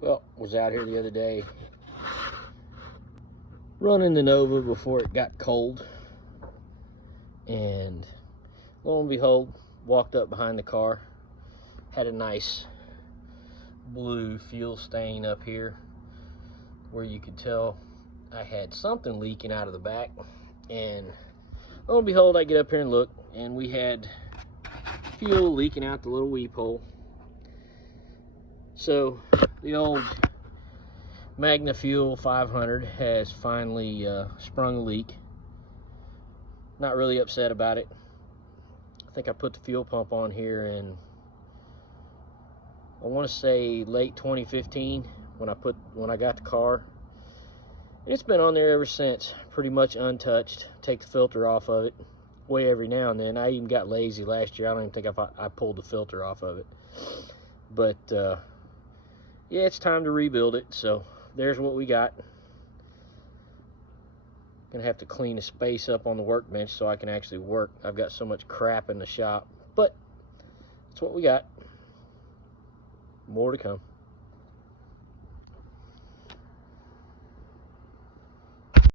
Well, was out here the other day running the Nova before it got cold, and lo and behold, walked up behind the car, had a nice blue fuel stain up here where you could tell I had something leaking out of the back. And lo and behold, I get up here and look, and we had fuel leaking out the little weep hole. So the old Magna Fuel 500 has finally sprung a leak. Not really upset about it. I think I put the fuel pump on here in, I want to say late 2015 when I got the car. It's been on there ever since, pretty much untouched. Take the filter off of it way every now and then. I even got lazy last year. I don't even think I pulled the filter off of it. But yeah, it's time to rebuild it. So there's what we got. Gonna have to clean the space up on the workbench so I can actually work. I've got so much crap in the shop, but that's what we got. More to come.